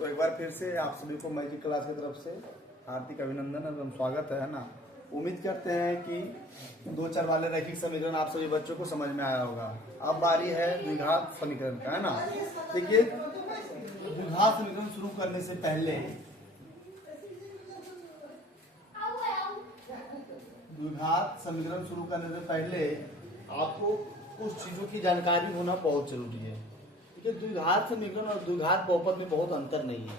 तो एक बार फिर से आप सभी को मैजिक क्लास की तरफ से हार्दिक अभिनंदन एवं स्वागत है ना। उम्मीद करते हैं कि दो चार वाले रैखिक समीकरण आप सभी बच्चों को समझ में आया होगा। अब बारी है द्विघात समीकरण का, है ना। देखिए, द्विघात समीकरण शुरू करने से पहले आपको कुछ चीजों की जानकारी होना बहुत जरूरी है। देखिए, द्विघात समीकरण और द्विघात बहुपद में बहुत अंतर नहीं है।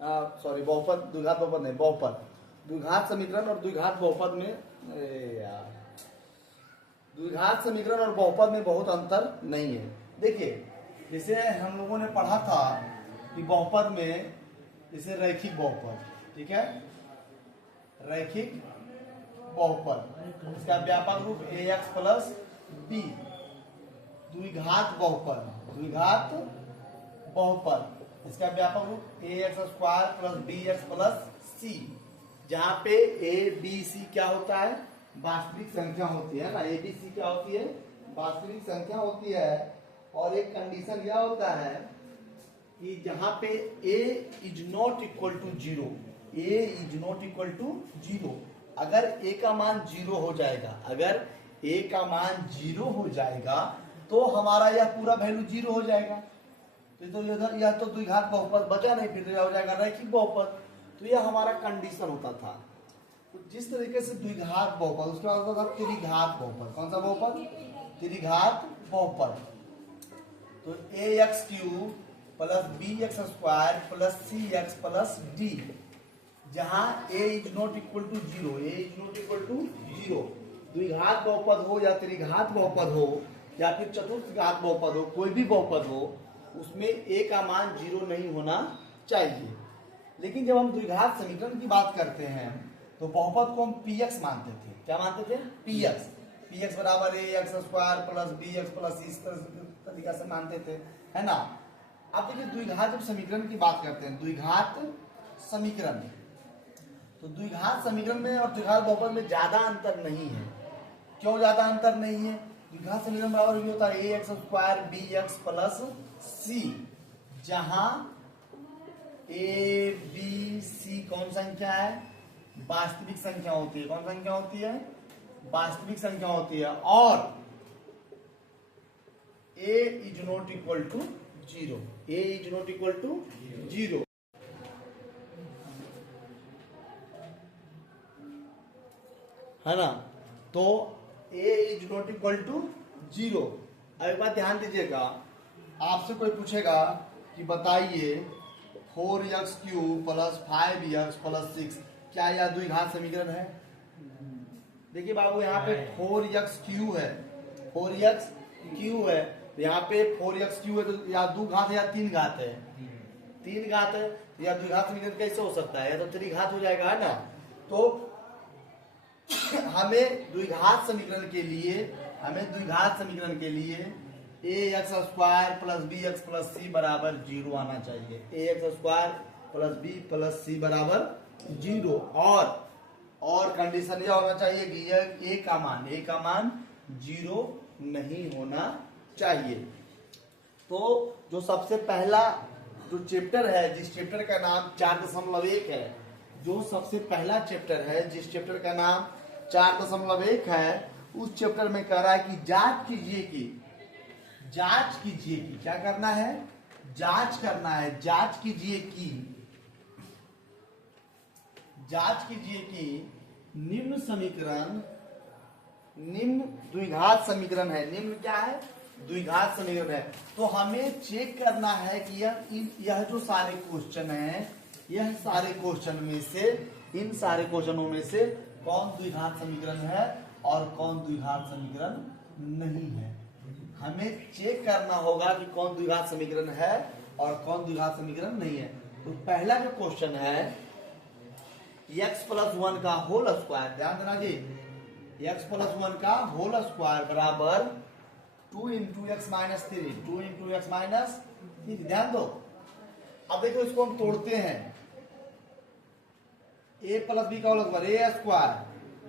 बहुपद, द्विघात बहुपद नहीं, बहुपद। द्विघात समीकरण और द्विघात बहुपद में द्विघात समीकरण और बहुपद में बहुत अंतर नहीं है। देखिए, जैसे हम लोगों ने पढ़ा था कि बहुपद में जैसे रैखिक बहुपद, ठीक है, रैखिक बहुपद, इसका व्यापक रूप ax प्लस b। द्विघात बहुपद, द्विघात बहुपद, इसका व्यापक रूप ax square plus bx plus c, जहां पे a b c क्या होता है, वास्तविक संख्या होती है ना। a b c क्या होती है, वास्तविक संख्या होती है। और एक कंडीशन यह होता है कि जहां पे a is not equal to zero, a is not equal to zero. अगर a का मान जीरो हो जाएगा, अगर a का मान जीरो हो जाएगा तो हमारा यह पूरा वैल्यू जीरो हो जाएगा। तो यह तो द्विघात बहुपद बचा नहीं, फिर हो जाएगा रैखिक बहुपद। तो यह हमारा कंडीशन होता था। तो जिस तरीके से द्विघात बहुपद, उसके बाद होता था त्रिघात बहुपद। कौन सा बहुपद, त्रिघात बहुपद। तो ax cube plus bx square plus cx plus d, जहां a is not equal to zero, a is not equal to zero. द्विघात बहुपद हो या त्रिघात बहुपद हो या फिर चतुर्थघात बहुपद हो, कोई भी बहुपद हो, उसमें a का मान जीरो नहीं होना चाहिए। लेकिन जब हम द्विघात समीकरण की बात करते हैं तो बहुपद को हम px मानते थे। क्या मानते थे, px बराबर ax square plus bx plus इस तरीका से मानते थे, है ना। अब देखिए, द्विघात जब समीकरण की बात करते हैं, द्विघात समीकरण, तो द्विघात समीकरण में और द्विघात बहुपद में ज्यादा अंतर नहीं है। क्यों ज्यादा अंतर नहीं है, द्विघात समीकरण बराबर भी होता है ax square bx plus c, जहां a b c कौन संख्या है, वास्तविक संख्या होती है। कौन संख्या होती है, वास्तविक संख्या होती है। और a is not equal to zero, a is not equal to zero, है ना। तो a is not equal to zero. अब एक बात ध्यान दीजिएगा, आपसे कोई पूछेगा कि बताइए 4x cube plus 5x plus 6 क्या यह द्विघात समीकरण है। देखिए बाबू, यहाँ पे 4x क्यूब है, 4x क्यूब है, यहाँ पे 4x क्यूब है, तो या दो घात है या तीन घात है, तीन घात है, या द्विघात समीकरण कैसे हो सकता है, या तो त्रिघात हो जाएगा, है ना। तो हमें द्विघात समीकरण के लिए ax square plus bx plus c बराबर जीरो आना चाहिए। ax square plus b plus c बराबर जीरो। और कंडीशन यह होना चाहिए कि यह a का मान जीरो नहीं होना चाहिए। तो जो सबसे पहला जो चैप्टर है, जिस चैप्टर का नाम 4.1 है, जो सबसे पहला चैप्टर है, जिस चैप्टर का नाम 4.1 है, उस चैप्टर में कह रहा है कि जांच कीजिए कि क्या करना है, जांच कीजिए कि निम्न समीकरण, निम्न द्विघात समीकरण है। निम्न क्या है, द्विघात समीकरण है। तो हमें चेक करना है कि यह जो सारे क्वेश्चन है, यह सारे क्वेश्चन में से, इन सारे क्वेश्चनों में से कौन द्विघात समीकरण है और कौन द्विघात समीकरण नहीं है। हमें चेक करना होगा कि कौन द्विघात समीकरण है और कौन द्विघात समीकरण नहीं है। तो पहला जो क्वेश्चन है, x प्लस 1 का होल स्क्वायर, ध्यान देना जी, x प्लस 1 का होल स्क्वायर बराबर 2 into x minus 3, 2 into x minus 3, ध्यान दो। अब देखो, इसको हम तोड़ते हैं, a प्लस बी का whole square, a square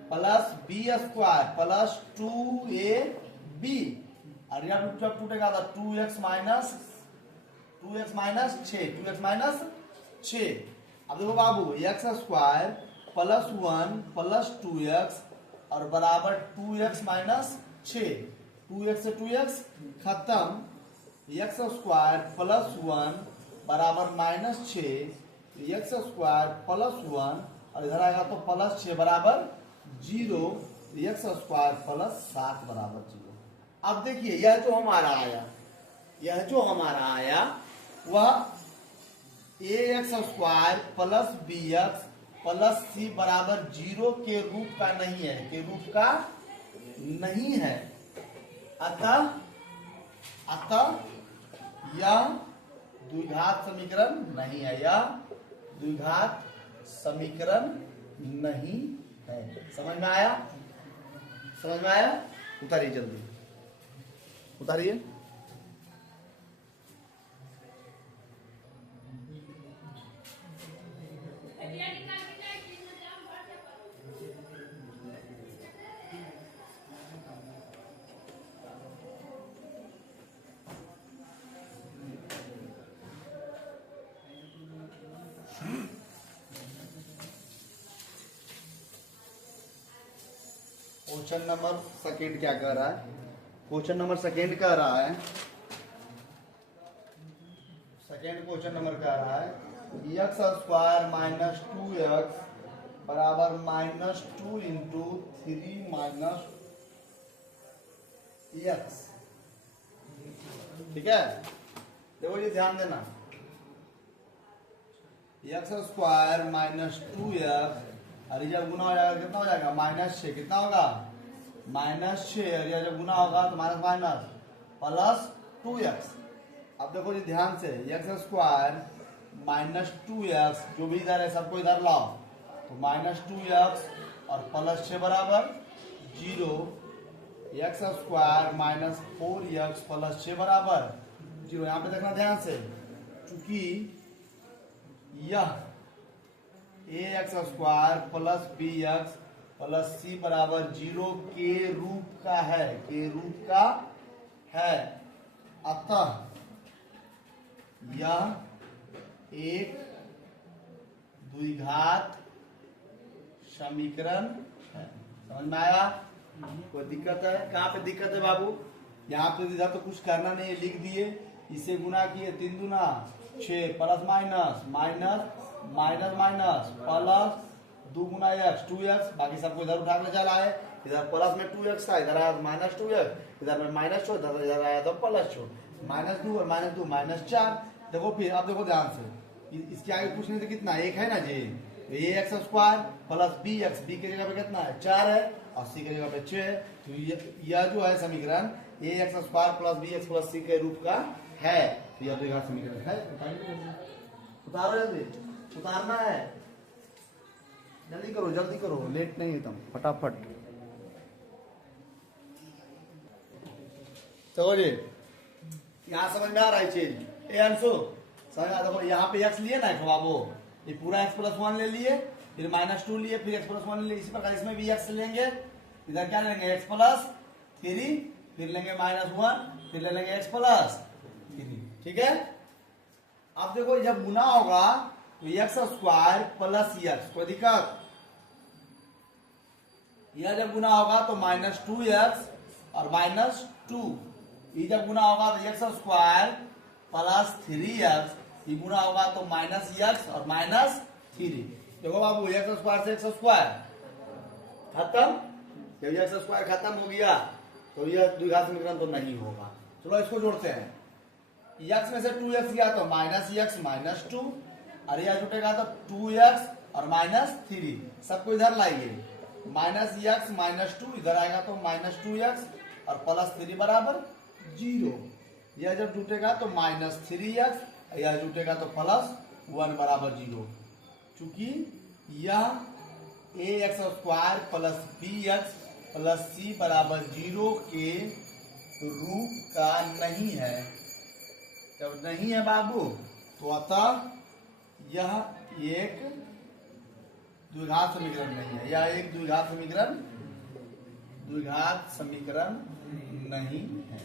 plus B square plus 2ab, और जब टूटेगा तो 2x माइनस 6, 2x माइनस 6। अब देखो बाबू X square plus 1 plus 2x और बराबर 2x माइनस 6। 2x से 2x खत्म, एक्स स्क्वायर प्लस 1 बराबर माइनस 6, एक्स स्क्वायर प्लस 1 और इधर आएगा तो प्लस 6 बराबर 0, एक्स स्क्वायर प्लस 7 बराबर 0। अब देखिए यह जो हमारा आया वह A X square plus B X plus C बराबर 0 के रूप का नहीं है, अतः यह द्विघात समीकरण नहीं है, समझ में आया? उतारिए जल्दी, उतारिए। क्वेश्चन नंबर सेकेंड क्या कह रहा है? क्वेश्चन नंबर सेकेंड कह रहा है, क्वेश्चन नंबर कह रहा है एक्स स्क्वायर माइनस 2x बराबर माइनस 2 इंटू 3 माइनस एक्स। ठीक है, देखो ये ध्यान देना, एक्स स्क्वायर माइनस 2x और जब गुना हो जाएगा कितना हो जाएगा? माइनस 6। कितना होगा? माइनस 6। और यह जब गुना होगा तो माइनस माइनस प्लस 2x। अब देखो जी ध्यान से, एक्स स्क्वायर माइनस 2x जो भी इधर है सबको इधर लाओ, तो माइनस 2x और प्लस 6 बराबर 0, x square minus 4x plus 6 बराबर 0। यहाँ पे देखना ध्यान से, चूंकि यह A X square plus B X plus C बराबर 0 के रूप का है, अतः यह एक द्विघात समीकरण है। समझ में आया? कोई दिक्कत है? कहाँ पे दिक्कत है बाबू? यहाँ पे इधर तो कुछ करना नहीं है, लिख दिए, इसे गुना किए 3 दूना 6 plus minus minus minus minus plus 2 गुना एक्स 2x, बाकी सबको इधर उठा के चला है। इधर प्लस में 2x था, इधर आया तो माइनस 2x, इधर में माइनस 2, इधर आया तो प्लस 2, माइनस 2 और माइनस 2 माइनस 4। देखो फिर, अब देखो ध्यान से, इसके आगे कुछ नहीं तो कितना 1 है ना जी, A X square plus B X, B के जगह पे कितना है? 4 है और सी के जगह पे 6 है। तो यह जो है समीकरण A X square plus B X plus C के रूप का है, तो यह द्विघात समीकरण है। उतारो जल्दी, उतारना है, जल्दी करो, लेट नहीं तुम, फटाफट। चलो जी, यहाँ समझ में आ रहा है चीज? ए अंशु समझ आ, देखो यहाँ पे एक्स लिए ना बाबू, ये पूरा एक्स प्लस 1 ले लिए, फिर माइनस 2 लिए, फिर एक्स प्लस 1 ले लिए, इसी प्रकार इसमें भी एक्स लेंगे। इधर क्या लेंगे? एक्स प्लस 3, फिर लेंगे माइनस 1, फिर ले लेंगे एक्स प्लस 3। ठीक है, अब देखो जब गुना होगा तो एक्स स्क्वायर प्लस एक्स, कोई दिक्कत? यह जब गुना होगा तो माइनस 2x और माइनस 2, ये जब गुना होगा तो एक्स स्क्वायर प्लस 3x, ये गुना होगा तो माइनस x और माइनस 3। देखो बाबू, एक्स स्क्वायर से एक्स स्क्वायर खत्म, जब एक्स स्क्वायर खत्म हो गया तो यह द्विघात समीकरण तो नहीं होगा। चलो इसको जोड़ते हैं, x में से 2x गया तो माइनस x माइनस 2, और यह जुटेगा तो 2x और माइनस 3, सबको इधर लाइए, माइनस x माइनस 2 इधर आएगा तो माइनस 2x और प्लस 3 बराबर 0। यह जब जुटेगा तो माइनस 3x, यह जुटेगा तो प्लस 1 बराबर 0। चूंकि यह A X square plus B X plus C बराबर 0 के रूप का नहीं है, जब नहीं है बाबू तो अतः यह एक द्विघात समीकरण नहीं है, यह एक द्विघात समीकरण नहीं है।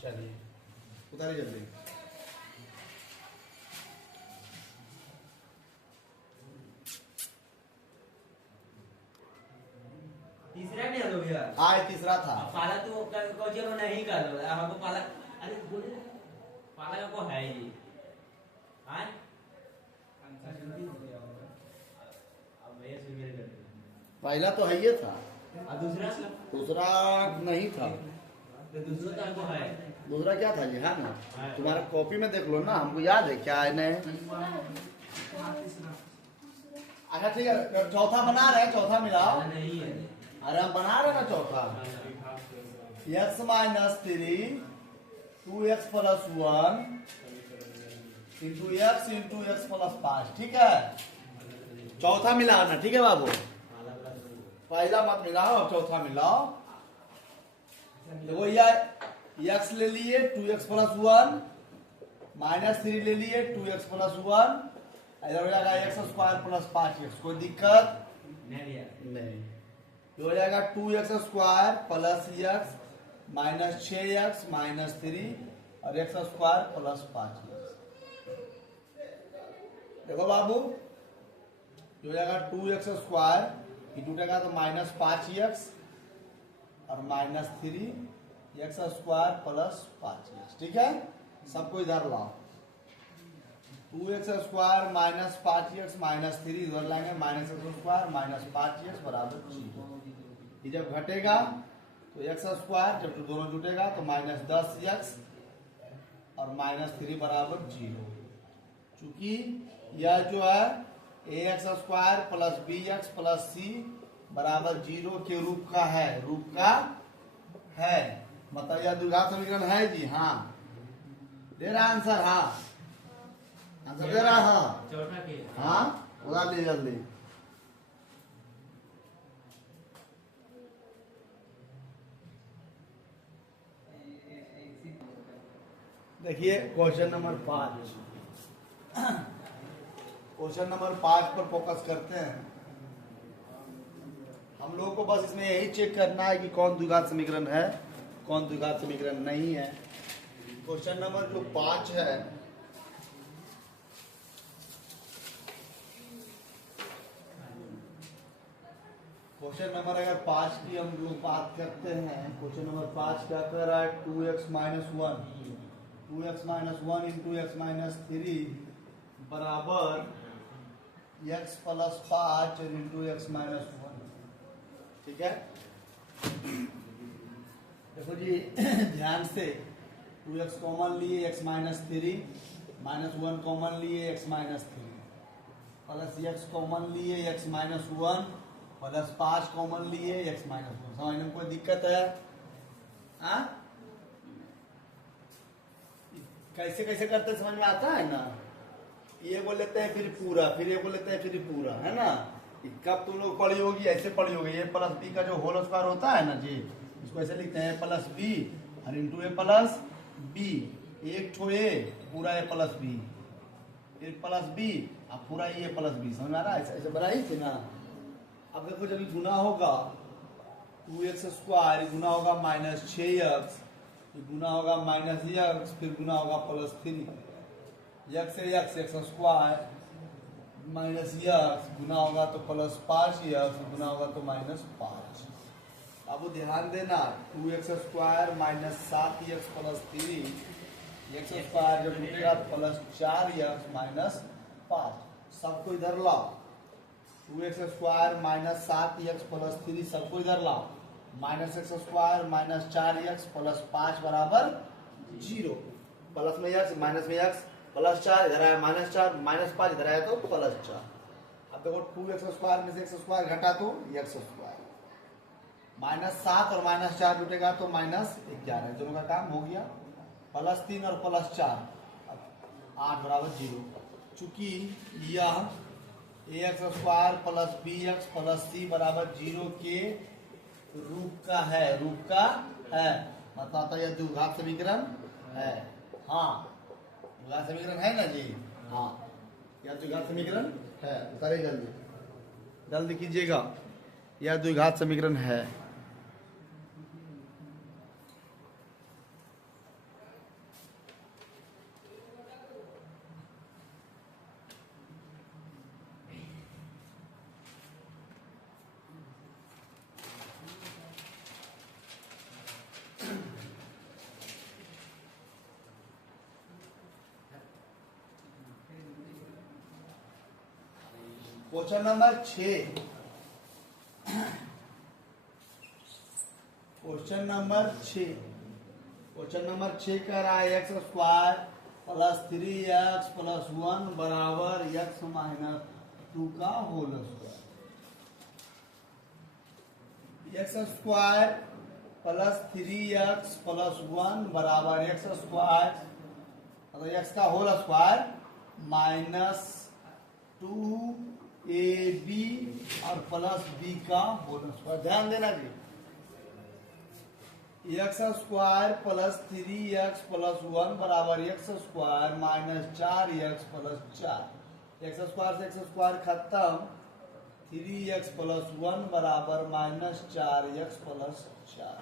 चलिए उतारिए जल्दी। हाँ ये तीसरा था। पाला तो चलो नहीं कर लो हमको पाला। अरे बोले पाला को है ये हाँ पहला तो है ये था, दूसरा दूसरा नहीं था। दूसरा तो है। दूसरा क्या था ये, है ना? तुम्हारा कॉपी में देख लो ना, हमको याद है क्या है नहीं। अच्छा ठीक है, चौथा बना रहे हैं, चौथा मिलाओ। नहीं है अरे हम बना रहे हैं ना चौथा। X minus 3 2x plus 1 into x plus 5, ठीक है। चौथा मिलाओ ना, ठीक है बाबू। पहला मत मिलाओ, अब चौथा मिलाओ। देखो यह एक्स ले लिए 2x प्लस 1 माइनस 3 ले लिए 2x प्लस 1, इधर हो जाएगा एक्स स्क्वायर प्लस 5x। कोई दिक्कत नहीं। ये हो जाएगा 2x square plus x minus 6x minus 3 और एक्स स्क्वायर प्लस 5x। देखो बाबू, ये हो जाएगा 2x स्क्वायर, ये टूटेगा तो माइनस 5x और minus 3 x square plus 5x, ठीक है। सबको इधर लाओ। 2x square minus 5x minus 3 इधर लाएंगे, minus x square minus 5x बराबर 0। ये जब घटेगा तो एक्स स्क्वायर, जब दोनों जुटेगा तो माइनस 10x और माइनस 3 बराबर 0। चूंकि यह जो है ax square plus bx plus c बराबर 0 के रूप का है, रूप का है, मतलब यह द्विघात समीकरण है जी। हाँ दे रहा आंसर, हाँ आंसर दे रहा, हाँ चौथा के हाँ उड़ा ले जल्दी। देखिए क्वेश्चन नंबर 5, क्वेश्चन नंबर 5 पर फोकस करते हैं। हम लोगों को बस इसमें यही चेक करना है कि कौन द्विघात समीकरण है, कौन द्विघात समीकरण नहीं है। क्वेश्चन नंबर जो 5 है, क्वेश्चन नंबर अगर 5 की हम लोग बात करते हैं, क्वेश्चन नंबर 5 क्या कर रहा है, 2x minus 1 into x minus 3 बराबर x plus 5 into x minus 1, ठीक है। देखो जी ध्यान से, 2x कॉमन लिए x माइनस 3 माइनस 1 कॉमन लिए x minus 3 plus x common लिए x माइनस 1 प्लस 5 कॉमन लिए x माइनस 1। समझने में कोई दिक्कत है? हाँ कैसे कैसे करते समझ में आता है ना। ये बोल लेते हैं फिर पूरा, फिर ये बोल लेते हैं फिर पूरा, है ना। कब तुम लोग पढ़ी होगी, ऐसे पढ़ी होगी। ए प्लस बी का जो होल स्क्वायर होता है ना जी, इसको ऐसे लिखते हैं प्लस बी और इंटू ए प्लस बी। एक ठो ए पूरा ए प्लस बी, फिर प्लस बी अब पूरा ए प्लस बी। समझ में आ रहा है? ऐसे बनाई थी ना। अब देखो जब गुना होगा 2x स्क्वायर गुना होगा माइनस 6x, गुना होगा माइनस x, फिर गुना होगा प्लस 3 x से x स्क्वायर माइनस x गुना होगा तो प्लस 5x गुना होगा तो माइनस 5। अब ध्यान देना, 2x square minus 7x plus 3 x square जब जुटेगा तो प्लस 4x माइनस 5। सबको इधर लाओ। 2x square minus 7x plus 3 सबको इधर लाओ। Minus x square minus 4x plus 5 बराबर 0। प्लस में x माइनस में x प्लस 4 इधर आया माइनस 4 माइनस 5 इधर आया तो प्लस 4। अब देखो 2x स्क्वायर में से x स्क्वायर घटा तो x स्क्वायर, माइनस 7 और माइनस 4 जुटेगा तो माइनस 11। दोनों का काम हो गया। प्लस 3 और प्लस 4 8 बराबर 0। चूंकि यह ax square plus bx plus c बराबर 0 के रूप का है, रूप का है, मतलब यह द्विघात समीकरण है। हाँ द्विघात समीकरण है ना जी। हाँ यह द्विघात समीकरण है। उतारे जल्दी जल्दी कीजिएगा, यह द्विघात समीकरण है। Question number 6, question number 6, question number 6 कह रहा है x square plus 3x plus 1 बराबर x माइनस 2 का whole square. X square plus 3x plus 1 बराबर एक्स स्क्वायर मतलब एक्स का होल स्क्वायर माइनस 2ab और प्लस b का होल स्क्वायर। ध्यान देना जी, X square plus 3x plus 1 बराबर X square minus 4x plus 4। X square से एक्स स्क्वायर खत्म, 3x प्लस 1 बराबर माइनस 4x प्लस 4।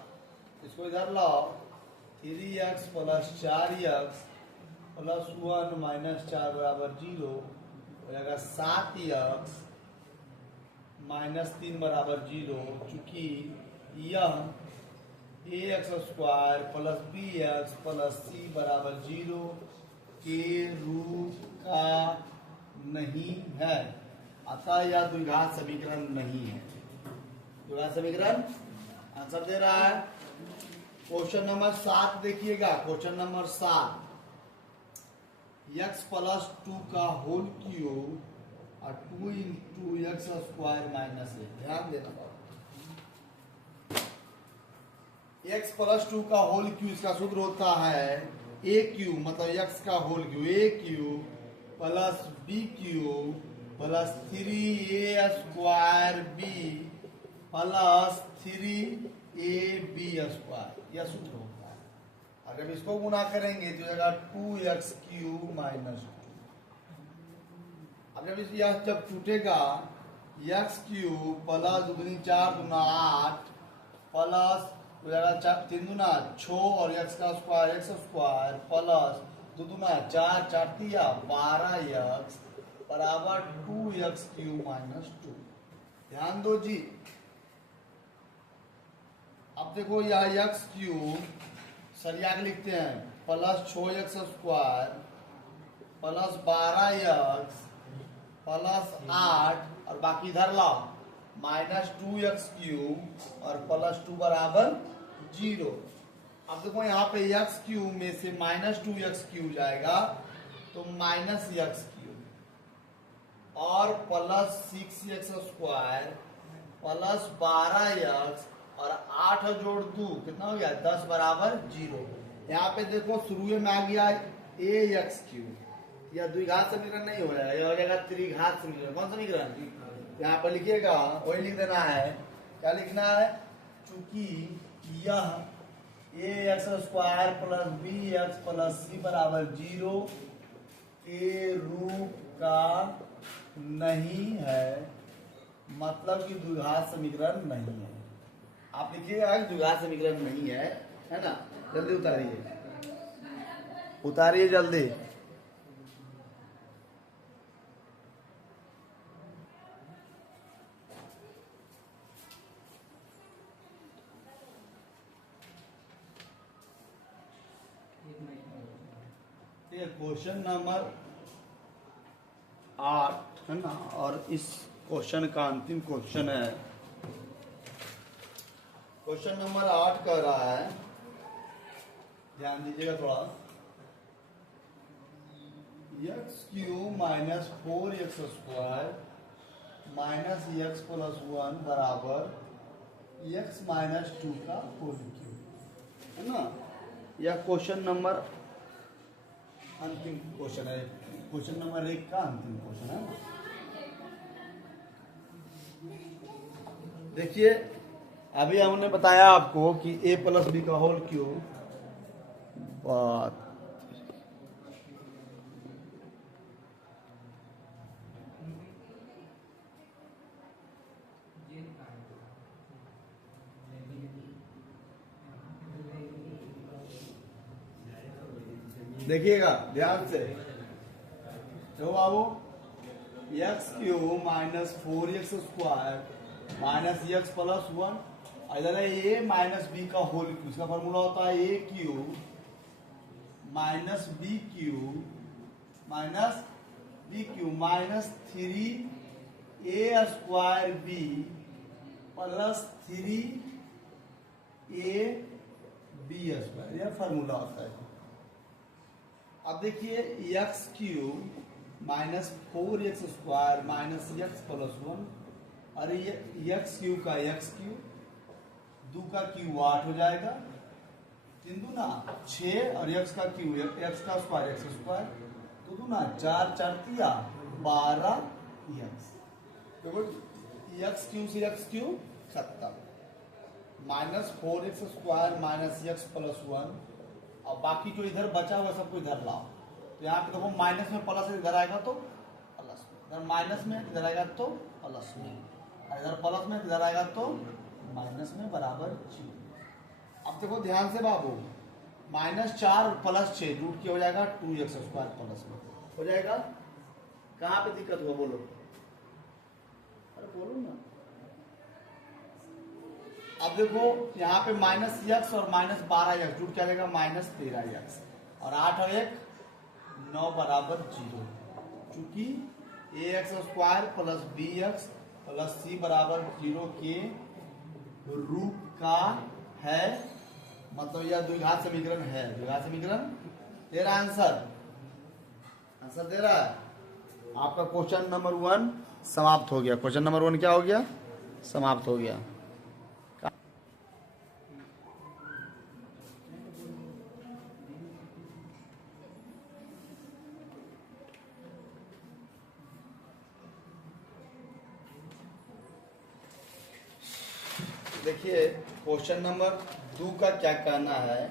इसको इधर लाओ, 3x plus 4x plus 1 minus 4 बराबर 0 हो जाएगा 7x माइनस 3 बराबर 0, चूंकि यह ax square plus bx plus c बराबर 0 के रूप का नहीं है, अतः यह द्विघात समीकरण नहीं है। द्विघात समीकरण आंसर दे रहा है। क्वेश्चन नंबर 7 देखिएगा, क्वेश्चन नंबर 7, x प्लस 2 का होल क्यूब और 2 इंटू एक्स स्क्वायर माइनस 1। ध्यान देना, x प्लस 2 का होल क्यूब इसका सूत्र होता है a क्यूब मतलब x का whole cube a cube plus b cube plus 3a square b plus 3ab square, यह सूत्र होता है। अगर इसको गुना करेंगे तो जाएगा 2x क्यूब माइनस 2। अब जब यह जब टूटेगा x क्यूब प्लस 2 दूनी 4 दूना 8 प्लस हो जाएगा 3 दूना 6 और x का स्क्वायर x स्क्वायर प्लस 2 दूना 4 4 तिया 12x बराबर 2x क्यूब माइनस 2। ध्यान दो जी, अब देखो यह x क्यूब सरिया के लिखते हैं plus 6x square plus 12x plus 8 और बाकी इधर लाओ माइनस 2x क्यूब और प्लस 2 बराबर 0। अब देखो यहाँ पे x क्यूब में से माइनस 2x क्यूब जाएगा तो माइनस x क्यूब और plus 6x square plus 12x और 8 जोड़ 2 कितना हो गया 10 बराबर 0। यहाँ पे देखो शुरू में आ गया ax क्यूब, यह द्विघात समीकरण नहीं हो जाएगा, यह हो जाएगा त्रिघात समीकरण। कौन समीकरण यहाँ पर लिखिएगा, वही लिख देना है। क्या लिखना है, चूंकि यह ax square plus bx plus c बराबर 0 के रूप का नहीं है, मतलब कि द्विघात समीकरण नहीं है। आप लिखिएगा द्विघात समीकरण नहीं है ना। जल्दी उतारिए, उतारिए जल्दी। क्वेश्चन नंबर 8 है ना, और इस क्वेश्चन का अंतिम क्वेश्चन है। क्वेश्चन नंबर 8 कह रहा है, ध्यान दीजिएगा थोड़ा, x cube minus 4x square minus X plus 1 बराबर एक्स माइनस 2 का होल क्यूब है ना। यह क्वेश्चन नंबर अंतिम क्वेश्चन है, क्वेश्चन नंबर 1 का अंतिम क्वेश्चन है ना। देखिए अभी हमने बताया आपको कि a प्लस बी का होल क्यूब देखिएगा ध्यान से, तो बाबू X cube minus 4x square minus X plus 1 इधर है ए माइनस बी का होल क्यूब, इसका फॉर्मूला होता है A cube minus B cube minus 3 A square B plus 3 A B square, यह फॉर्मूला होता है। अब देखिए X cube minus 4x square minus X plus 1, अरे ये एक्स क्यूब का एक्स क्यूब, 2 का क्यूब 8 हो जाएगा, 3 दूना 6 और एक्स का क्यूब एक्स का स्क्वायर एक्स स्क्वायर, 2 दूना 4 4 तिया 12 एक्स। देखो एक्स क्यूब से एक्स क्यूब खत्म, minus 4x square minus X plus 1, और बाकी जो इधर बचा हुआ सबको इधर लाओ। तो यहाँ पे देखो माइनस में प्लस इधर आएगा तो प्लस में, इधर माइनस में इधर आएगा तो प्लस में, और इधर प्लस में इधर आएगा तो माइनस में बराबर 0। अब देखो ध्यान से बाबू, -4 प्लस 6 रूट क्या हो जाएगा 2x स्क्वायर प्लस में हो जाएगा। कहाँ पे दिक्कत हुआ बोलो, अरे बोलो ना। अब देखो यहाँ पे -x और -12x रूट क्या जाएगा -13x, और 8 और 1 9 बराबर 0, चूंकि ax square plus bx plus c बराबर 0 के रूप का है, मतलब यह द्विघात समीकरण है। द्विघात समीकरण दे रहा आंसर दे रहा है। आपका क्वेश्चन नंबर 1 समाप्त हो गया। क्वेश्चन नंबर 1 क्या हो गया, समाप्त हो गया। देखिए क्वेश्चन नंबर 2 का क्या कहना है,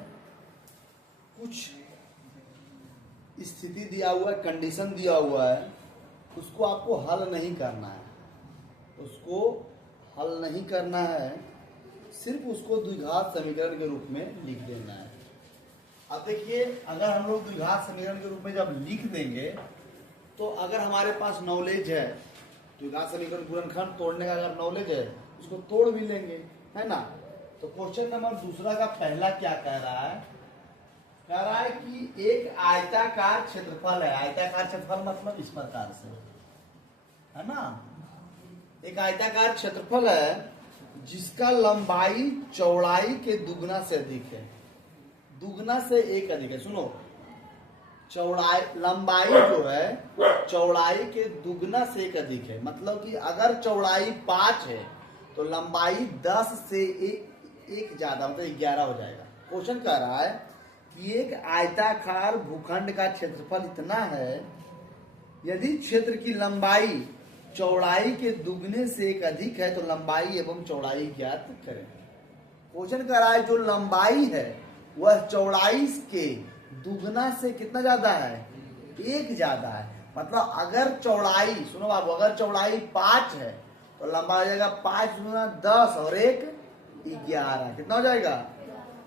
कुछ स्थिति दिया हुआ है, कंडीशन दिया हुआ है, उसको आपको हल नहीं करना है, उसको हल नहीं करना है, सिर्फ उसको द्विघात समीकरण के रूप में लिख देना है। अब देखिए अगर हम लोग द्विघात समीकरण के रूप में जब लिख देंगे, तो अगर हमारे पास नॉलेज है द्विघात समीकरण गुणनखंड तोड़ने का, अगर नॉलेज है उसको तोड़ भी लेंगे, है ना। तो क्वेश्चन नंबर 2 का पहला क्या कह रहा है, कह रहा है कि एक आयताकार क्षेत्रफल है। आयताकार क्षेत्रफल मतलब इस प्रकार से, है ना, एक आयताकार क्षेत्रफल है जिसका लंबाई चौड़ाई के दुगना से अधिक है। दुगना से एक अधिक है, सुनो, चौड़ाई लंबाई जो है चौड़ाई के दुगना से एक अधिक है। मतलब कि अगर चौड़ाई 5 है तो लंबाई 10 से एक ज्यादा, मतलब 11 हो जाएगा। क्वेश्चन कह रहा है कि एक आयताकार भूखंड का क्षेत्रफल इतना है, यदि क्षेत्र की लंबाई चौड़ाई के दुगने से एक अधिक है तो लंबाई एवं चौड़ाई ज्ञात करें। क्वेश्चन कह रहा है जो लंबाई है वह चौड़ाई के दुगना से कितना ज्यादा है, 1 ज्यादा है। मतलब अगर चौड़ाई, सुनो बाबू, अगर चौड़ाई 5 है तो लंबा हो जाएगा 5 गुना 10 और 1 11, कितना हो जाएगा।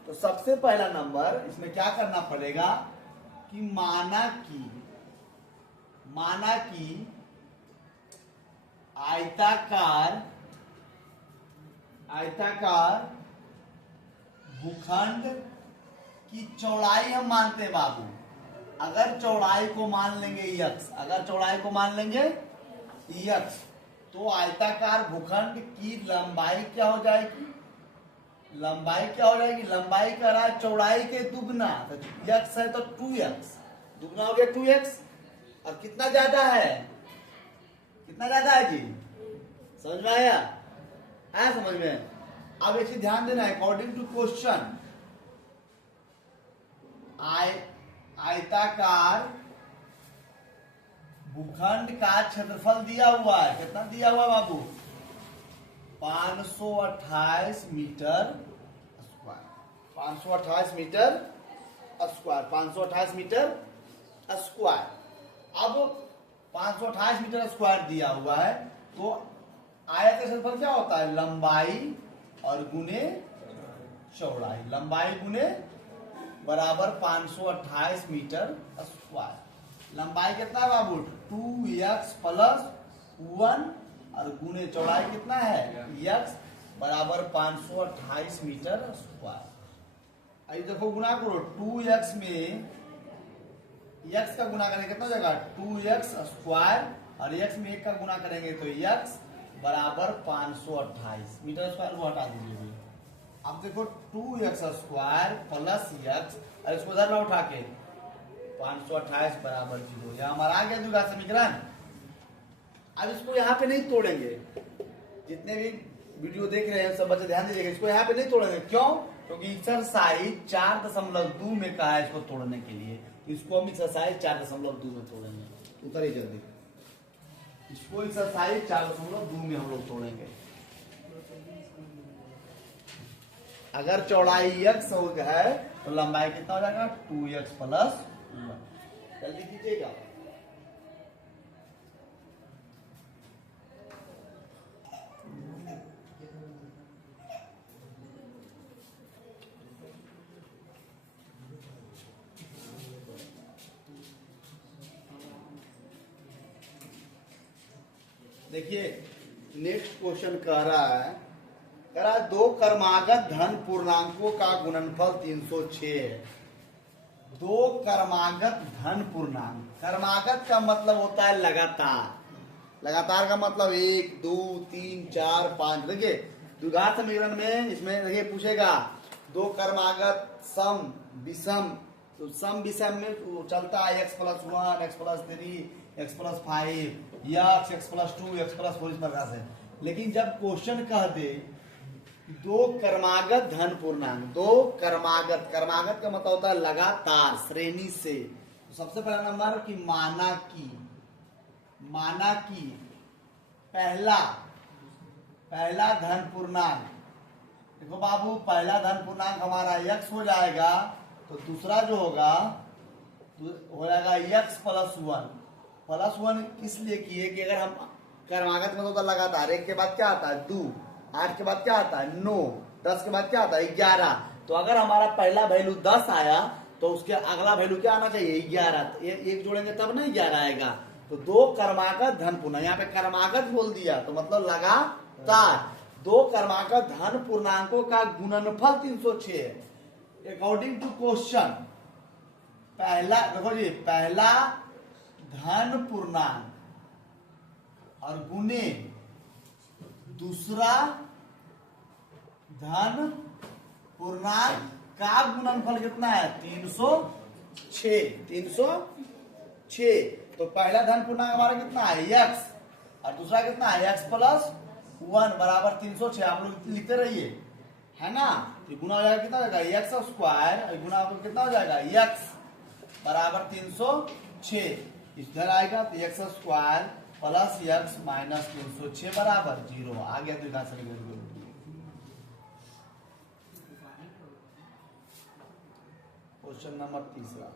तो सबसे पहला नंबर इसमें क्या करना पड़ेगा कि माना कि आयताकार भूखंड की चौड़ाई हम मानते हैं बाबू। अगर चौड़ाई को मान लेंगे x, अगर चौड़ाई को मान लेंगे x, तो आयताकार भूखंड की लंबाई क्या हो जाएगी, लंबाई क्या हो जाएगी, लंबाई कह रहा है चौड़ाई के दुगना, तो x है तो 2x, दुगना हो गया 2x, और कितना ज्यादा है, कितना ज्यादा है जी, समझ में आया, है समझ में। अब इसे ध्यान देना है, अकॉर्डिंग टू क्वेश्चन आयताकार भूखंड का क्षेत्रफल दिया हुआ है, कितना दिया हुआ बाबू, 528 metre square, 528 metre square, 528 metre square. अब 528 मीटर स्क्वायर दिया हुआ है, तो आयत का क्षेत्रफल क्या होता है, लंबाई और गुने चौड़ाई, लंबाई गुने बराबर 528 मीटर स्क्वायर। लंबाई कितना है बाबू, 2x प्लस 1, और गुने चौड़ाई कितना है x बराबर 528 मीटर स्क्वायर। अभी देखो गुना करो, 2x में x का गुना करेंगे कितना हो जाएगा 2x स्क्वायर और x में 1 का गुना करेंगे तो x बराबर 528 मीटर स्क्वायर, वो हटा दीजिए भी। अब देखो 2x स्क्वायर प्लस x, और इसको इधर ना उठा के 528 बराबर 0, यह हमारा आ गया द्विघात समीकरण। अब इसको यहाँ पे नहीं तोड़ेंगे, जितने भी वीडियो देख रहे हैं सब बच्चे ध्यान दीजिएगा, इसको यहाँ पे नहीं तोड़ेंगे। क्यों? क्योंकि एक्सरसाइज 4.2 में कहा है इसको तोड़ने के लिए, इसको हम एक्सरसाइज 4.2 में तोड़ेंगे। उतरिए जल्दी, इसको एक्सरसाइज 4.2 में हम लोग तोड़ेंगे। अगर चौड़ाई x हो है तो लंबाई कितना हो जाएगा 2x प्लस 1। जल्दी कीजिएगा। देखिए नेक्स्ट क्वेश्चन कह रहा है, दो कर्मागत धन पूर्णांकों का गुणनफल 306 है। दो कर्मागत धन पूर्णांक, कर्मागत का मतलब होता है लगातार, लगातार का मतलब 1 2 3 4 5। देखिए द्विघात समीकरण में इसमें देखिए पूछेगा दो कर्मागत सम विषम, तो सम विषम में चलता है x plus 1 x plus 3 x plus 5 या x प्लस 2 x प्लस 4 इस प्रकार से। लेकिन जब क्वेश्चन कह दे दो कर्मागत धन पूर्णांक, दो कर्मागत, कर्मागत का मतलब होता है लगातार श्रेणी से, तो सबसे पहला नंबर कि माना कि पहला धन पूर्णांक, देखो बाबू पहला धन पूर्णांक हमारा x हो जाएगा, तो दूसरा जो होगा तो हो जाएगा x प्लस 1। प्लस 1 इसलिए किए कि अगर हम कर्मागत में तो लगातार, 1 के बाद क्या आता है 2, 8 के बाद क्या आता है 9, 10 के बाद क्या आता है 11। तो अगर हमारा पहला वैल्यू 10 आया तो उसके अगला वैल्यू क्या आना चाहिए 11। एक जोड़ेंगे तब नहीं 11 आएगा। तो दो कर्मागत धन पूर्णांक, यहाँ पे कर्मागत बोल दिया तो मतलब लगातार, दो कर्मागत धन पूर्णांकों का गुणनफल 306 है। अकॉर्डिंग टू क्वेश्चन, पहला देखो जी, पहला धन पूर्णांक और गुने दूसरा धन पूर्णांक का गुणनफल कितना है 306। तो पहला धन पूर्णांक हमारा कितना है x और दूसरा कितना है x प्लस 1 बराबर 306। आप लोग लिखते रहिए, है ना। तो गुना हो जाएगा कितना हो जाएगा x स्क्वायर, गुना कितना हो जाएगा x बराबर 306। इधर आएगा तो x square plus x minus 306 बराबर 0 आ गया। द्विघात समीकरण क्वेश्चन नंबर तीसरा।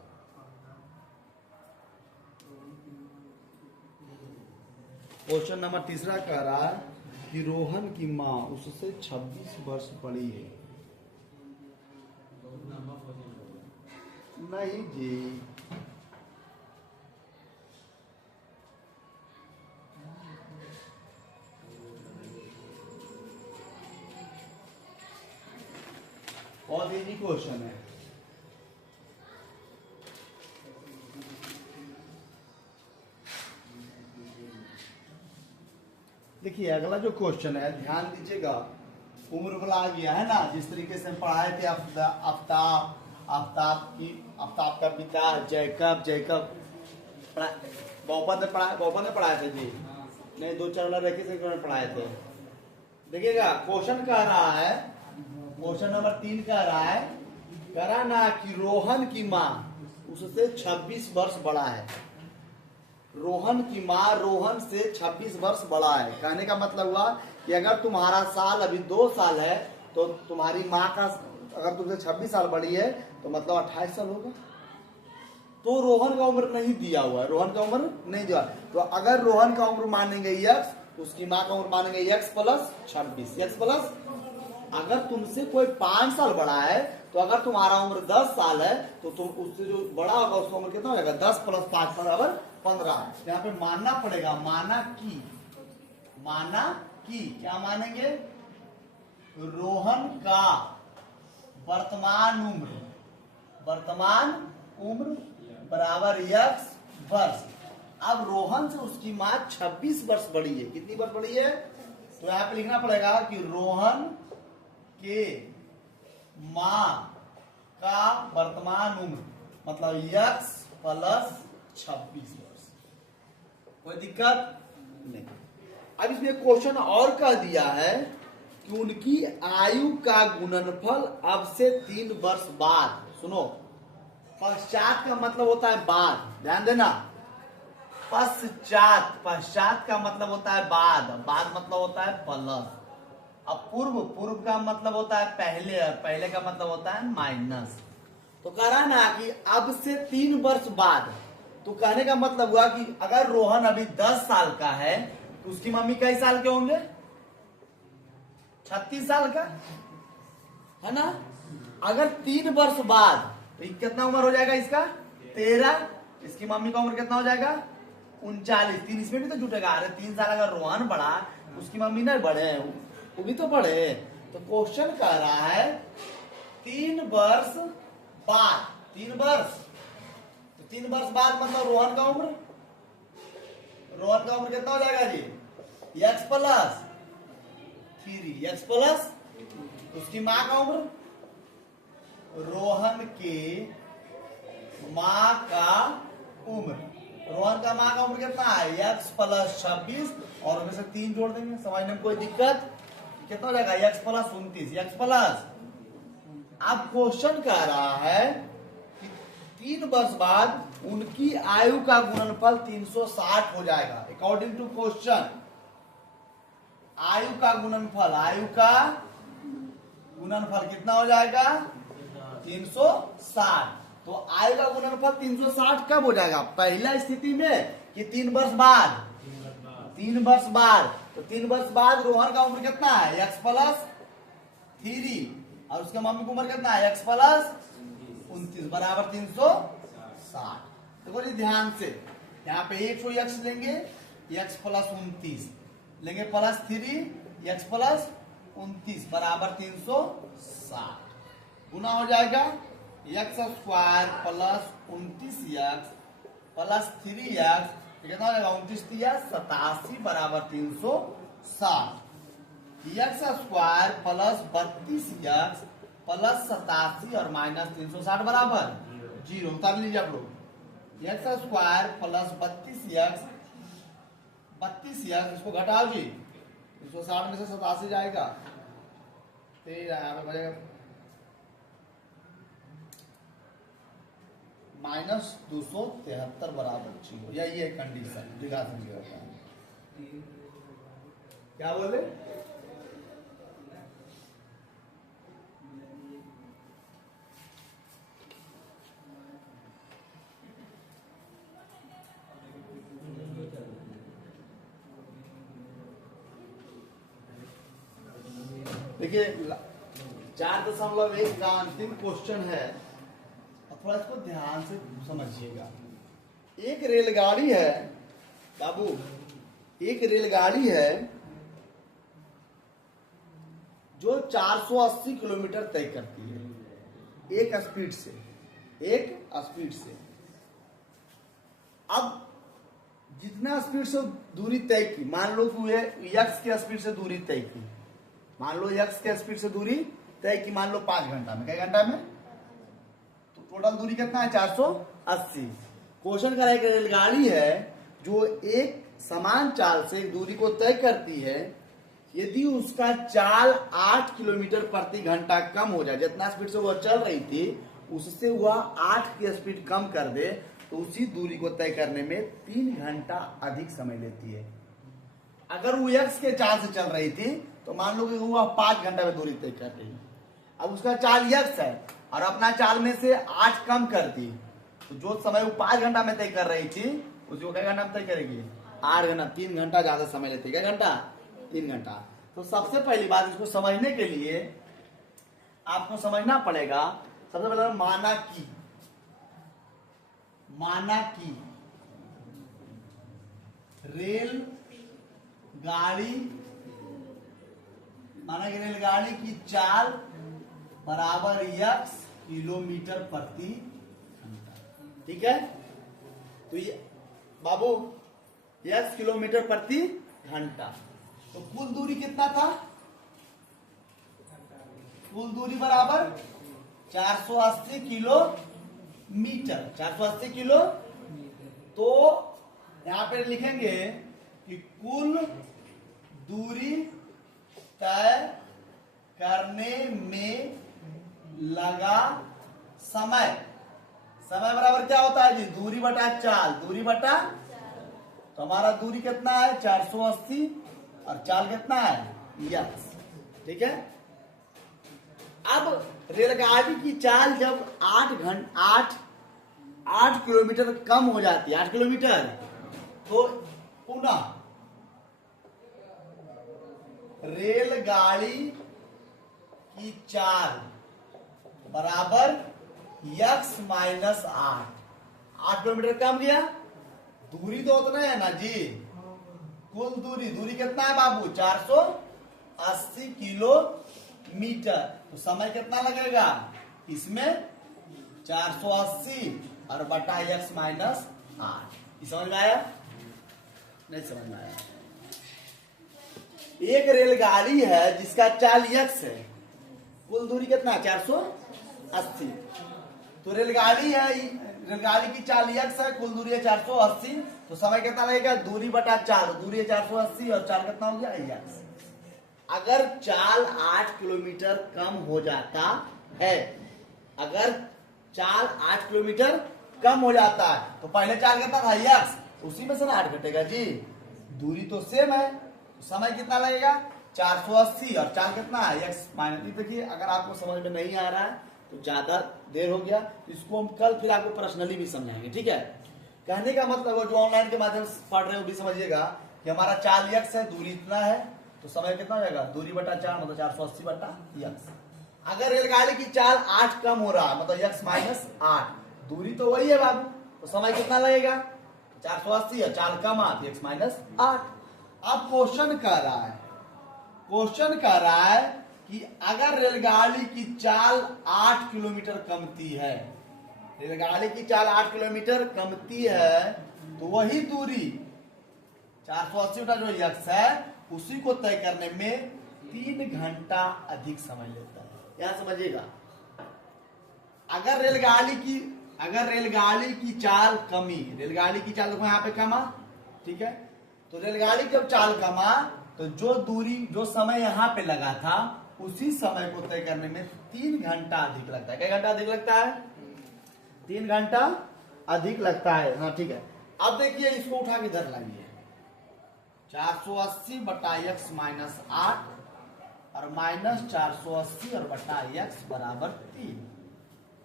क्वेश्चन नंबर तीसरा कह रहा है कि रोहन की माँ उससे 26 वर्ष बड़ी है। नहीं जी, बहुत इजी क्वेश्चन है। देखिए अगला जो क्वेश्चन है ध्यान दीजिएगा, उम्र वाला आ गया है ना, जिस तरीके से हम पढ़ाए थे आफ्ताब का पिता जैकब बहुपद में पढ़ाए थे जी, नहीं 2-4 रेखी से पढ़ाए थे। देखिएगा क्वेश्चन कह रहा है, क्वेश्चन नंबर 3 कह रहा ना कि रोहन की माँ उससे 26 वर्ष बड़ा है। रोहन की माँ रोहन से 26 वर्ष बड़ा है। कहने का मतलब हुआ कि अगर तुम्हारा साल अभी 2 साल है तो तुम्हारी माँ का अगर तुमसे 26 साल बड़ी है तो मतलब 28 साल होगा। तो रोहन का उम्र नहीं दिया हुआ है, रोहन का उम्र नहीं दिया। तो अगर रोहन का उम्र मानेंगे x, उसकी माँ का उम्र मानेंगे x प्लस 26, x प्लस, अगर तुमसे कोई 5 साल बड़ा है तो अगर तुम्हारा उम्र 10 साल है तो तुम उससे जो बड़ा होगा उसका उम्र कितना हो जाएगा 10 प्लस 5 बराबर 15। यहाँ पे मानना पड़ेगा, माना कि क्या मानेंगे, रोहन का वर्तमान उम्र बराबर x वर्ष, अब रोहन से उसकी माँ 26 वर्ष बड़ी है। कितनी वर्ष बड़ी है? तो यहाँ पे लिखना पड़ेगा कि रोहन के माँ का वर्तमान उम्र मतलब यक्स प्लस 26 वर्ष। कोई दिक्कत नहीं। अब इसमें क्वेश्चन और कह दिया है कि उनकी आयु का गुणनफल अब से 3 वर्ष बाद। सुनो, पश्चात का मतलब होता है बाद, ध्यान देना। पश्चात, पश्चात का मतलब होता है बाद, बाद मतलब होता है प्लस। अब पूर्व, पूर्व का मतलब होता है पहले, पहले का मतलब होता है माइनस। तो कह रहा ना कि अब से 3 वर्ष बाद, तो कहने का मतलब हुआ कि अगर रोहन अभी 10 साल का है तो उसकी मम्मी कई साल के होंगे? 36 साल का, है ना। अगर 3 वर्ष बाद तो कितना उम्र हो जाएगा इसका? 13। इसकी मम्मी का उम्र कितना हो जाएगा? 39। 3 इसमें भी तो जुटेगा। अरे 3 साल अगर रोहन बढ़ा, उसकी मम्मी नहीं बढ़े, वो भी तो बढ़े। तो क्वेश्चन कह रहा है 3 वर्ष बाद, 3 वर्ष, तो 3 वर्ष बाद मतलब रोहन का उम्र, रोहन का उम्र कितना हो जाएगा जी? एक्स प्लस 3, एक्स प्लस उसकी माँ का उम्र, रोहन के माँ का उम्र, रोहन का माँ का उम्र कितना है? एक्स प्लस 26 और उनमें से 3 जोड़ देंगे, समझने में कोई दिक्कत? कितना हो जाएगा? X plus 29, x plus. अब क्वेश्चन कह रहा है कि 3 वर्ष बाद उनकी आयु का गुणनफल 360 हो जाएगा। अकॉर्डिंग टू क्वेश्चन, आयु का गुणनफल, आयु का गुणनफल कितना हो जाएगा? 360। तो आयु का गुणनफल 360 कब हो जाएगा? पहला स्थिति में कि 3 वर्ष बाद? 3 वर्ष बाद। तो 3 वर्ष बाद रोहन का उम्र कितना है? एक्स प्लस 3 और उसके मम्मी की उम्र कितना है? एक्स प्लस 29 बराबर 360। देखो जी ध्यान से, यहाँ पे 100 एक्स लेंगे, एक्स प्लस 29 लेंगे प्लस 3 एक्स प्लस 29 बराबर 360 गुना हो जाएगा x square plus 29 x plus 3 x कितना हो जाएगा? 29 87 बराबर 360। X square plus 32 x plus 87 और माइनस 360 बराबर 0। उतार लीजिए आप लोग। एक्स स्क्वायर प्लस 32 एक्स, इसको घटाओ जी, 360 में से 87 जाएगा, 13 यहाँ पे बचेगा माइनस 273 बराबर 0। या ये कंडीशन दिखा समझिएगा। क्या बोले? देखिए 4.1 का अंतिम क्वेश्चन है, थोड़ा इसको ध्यान से समझिएगा। एक रेलगाड़ी है बाबू, एक रेलगाड़ी है जो 480 किलोमीटर तय करती है एक स्पीड से, एक स्पीड से। अब जितना स्पीड से दूरी तय की, मान लो कि यक्स के स्पीड से दूरी तय की, मान लो यक्स के स्पीड से दूरी तय की, मान लो 5 घंटा में, कई घंटा में? तो टोटल दूरी कितना है? 480। क्वेश्चन का एक रेलगाड़ी है जो एक समान चाल से दूरी को तय करती है। यदि उसका चाल 8 किलोमीटर प्रति घंटा कम हो जाए, जितना स्पीड से वह चल रही थी उससे वह 8 की स्पीड कम कर दे, तो उसी दूरी को तय करने में 3 घंटा अधिक समय लेती है। अगर वो एक्स के चाल से चल रही थी तो मान लो कि वो 5 घंटा में दूरी तय कर रही है। अब उसका चाल एक्स है और अपना चाल में से 8 कम कर दी, तो जो समय वो 5 घंटा में तय कर रही थी उसको कई घंटा में तय करेगी? 8 घंटा। 3 घंटा ज्यादा समय लेती है। क्या घंटा? 3 घंटा। तो सबसे पहली बात, इसको समझने के लिए आपको समझना पड़ेगा, सबसे पहले माना की रेल गाड़ी, माना कि रेलगाड़ी की चाल बराबर x किलोमीटर प्रति घंटा। ठीक है? तो ये बाबू x किलोमीटर प्रति घंटा। तो कुल दूरी कितना था? कुल दूरी बराबर 480 किलोमीटर, 480 किलो। तो यहां पे लिखेंगे कि कुल दूरी तय करने में लगा समय, समय बराबर क्या होता है जी? दूरी बटा चाल, दूरी बटा, तो हमारा दूरी कितना है? 480 और चाल कितना है? यक्स। ठीक है। अब रेलगाड़ी की चाल जब 8 किलोमीटर कम हो जाती है, 8 किलोमीटर, तो पुनः रेलगाड़ी की चाल बराबर यक्स माइनस 8 किलोमीटर कम गया, दूरी तो उतना है ना जी। कुल दूरी, दूरी कितना है बाबू? 480 किलोमीटर। तो समय कितना लगेगा इसमें? 480 और बटा यक्स माइनस 8। समझ में आया? नहीं समझ में आया? एक रेलगाड़ी है जिसका चाल यक्स है, कुल दूरी कितना है? 480। तो रेलगाड़ी है, रेलगाड़ी की चाल यक्स है, कुल दूरी है 480। तो समय कितना लगेगा? दूरी बटा चाल, दूरी है 480 और चाल कितना हो गया? यक्स। अगर चाल 8 किलोमीटर कम हो जाता है, अगर चाल 8 किलोमीटर कम हो जाता है, तो पहले चाल कितना था? यक्स, उसी में से ना 8 घटेगा जी। दूरी तो सेम है, तो समय कितना लगेगा? 480 और चाल कितना है? X minus. देखिए, अगर आपको समझ में नहीं आ रहा है तो ज्यादा देर हो गया, तो इसको हम कल फिर आपको पर्सनली भी समझाएंगे। ठीक है। कहने का मतलब है, जो ऑनलाइन के माध्यम से पढ़ रहे हो भी समझिएगा कि हमारा चाल यक्स है, दूरी इतना है, तो समय कितना हो जाएगा? दूरी बटा 4 मतलब 480 बटा यक्स। अगर रेलगाड़ी की चाल 8 कम हो रहा है, मतलब यक्स माइनस 8, दूरी तो वही है बाबू, तो समय कितना लगेगा? 480 और चाल कम आ, यक्स माइनस 8। अब क्वेश्चन कह रहा है, क्वेश्चन कह रहा है कि अगर रेलगाड़ी की चाल 8 किलोमीटर कमती है, रेलगाड़ी की चाल 8 किलोमीटर कमती है, तो वही दूरी 480 बटा जो यक्स है, उसी को तय करने में 3 घंटा अधिक समय लेता है। यहां समझिएगा, अगर रेलगाड़ी की चाल कमी, रेलगाड़ी की चाल देखो यहाँ पे कमा, ठीक है, तो रेलगाड़ी जब चाल कमा, तो जो दूरी, जो समय यहाँ पे लगा था, उसी समय को तय करने में 3 घंटा अधिक लगता है। क्या घंटा अधिक लगता है? 3 घंटा अधिक लगता है। हाँ ठीक है। अब देखिए, इसको उठा के इधर लाइए, 480 बटा यक्स माइनस 8 और माइनस 480 और बटा यक्स बराबर 3।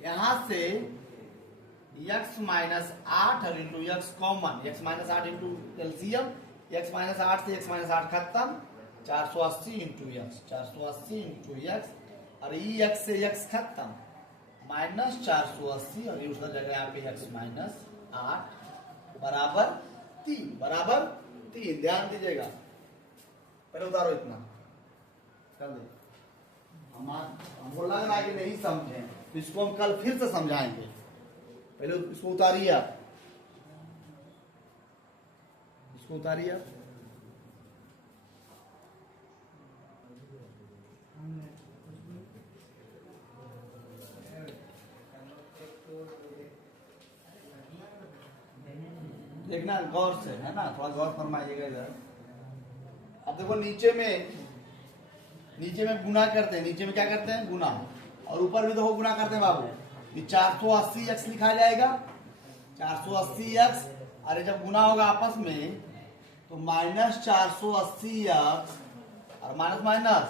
यहां से यक्स माइनस 8 और into x common, x minus 8 into LCM, x minus 8 से यक्स माइनस 8 खत्म, 480 इंटू यक्स, 480 इंटू यक्स, और ये यक्स से यक्स खत्म, माइनस 480 और ये उधर जगह यहाँ पे यक्स माइनस 8 बराबर 3, बराबर 3। ध्यान दीजिएगा, पहले उतारो इतना कर दे। हमको लग रहा है कि नहीं समझे, तो इसको हम कल फिर से समझाएंगे। पहले इसको उतारिए आप, इसको उतारिए आप। देखना गौर से, है ना, थोड़ा गौर फरमाइएगा इधर। अब देखो, नीचे में गुना करते हैं, नीचे में क्या करते हैं? गुना, और ऊपर भी देखो गुना करते हैं बाबू। ये 480 एक्स लिखा जाएगा, 480 एक्स, अरे जब गुना होगा आपस में तो माइनस 480 एक्स और माइनस माइनस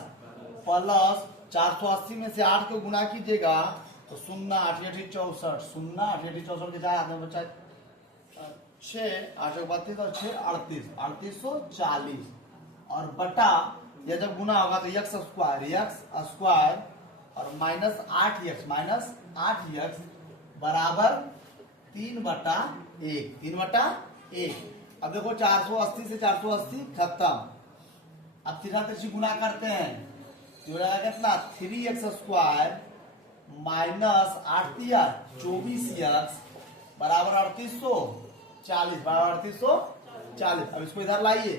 प्लस 480 में से 8 को गुना कीजिएगा तो 0 8 8 64, 0 8 8 64 के चार हाथ में बचा 6 8 32 और 6 38, 3840, और बटा, या जब गुना होगा तो यक्स स्क्वायर और माइनस 8 एक्स बराबर 3/1, 3/1। अब देखो 480 से 480 खत्म, अब सीधा तिरछी गुना करते हैं तो हो जाएगा कितना? 3x स्क्वायर माइनस 8 24x बराबर 3800, 40 बराबर 3840। अब इसको इधर लाइए,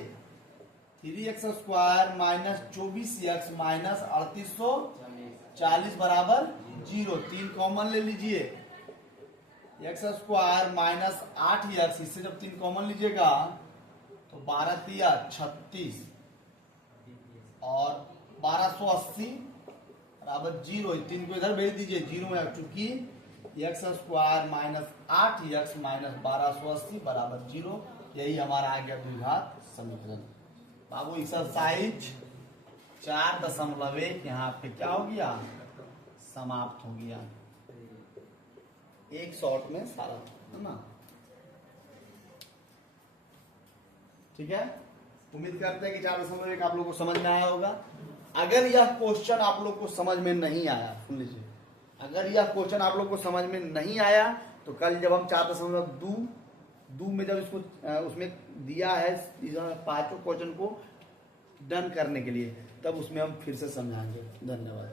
3x² माइनस 24x माइनस 3840 बराबर 0। 3 कॉमन ले लीजिए, x² माइनस 8x, इससे जब 3 कॉमन लीजिएगा तो 12 तिया 36 और 1280 बराबर 0। 3 को इधर भेज दीजिए 0 में, चूंकि x² माइनस 8x माइनस 1280 बराबर 0। यही हमारा आ गया द्विघात समीकरण। बाबू एक्सरसाइज 4.1 यहाँ पे क्या हो गया, समाप्त हो गया। एक शॉर्ट में सारा, है ना। ठीक है, उम्मीद करते हैं कि 4.1 आप लोगों को समझ में आया होगा। अगर यह क्वेश्चन आप लोग को समझ में नहीं आया, सुन लीजिए, अगर यह क्वेश्चन आप लोग को समझ में नहीं आया तो कल जब हम 4.2 में जब इसको उसमें दिया है 5 क्वेश्चन को डन करने के लिए, तब उसमें हम फिर से समझाएंगे। धन्यवाद।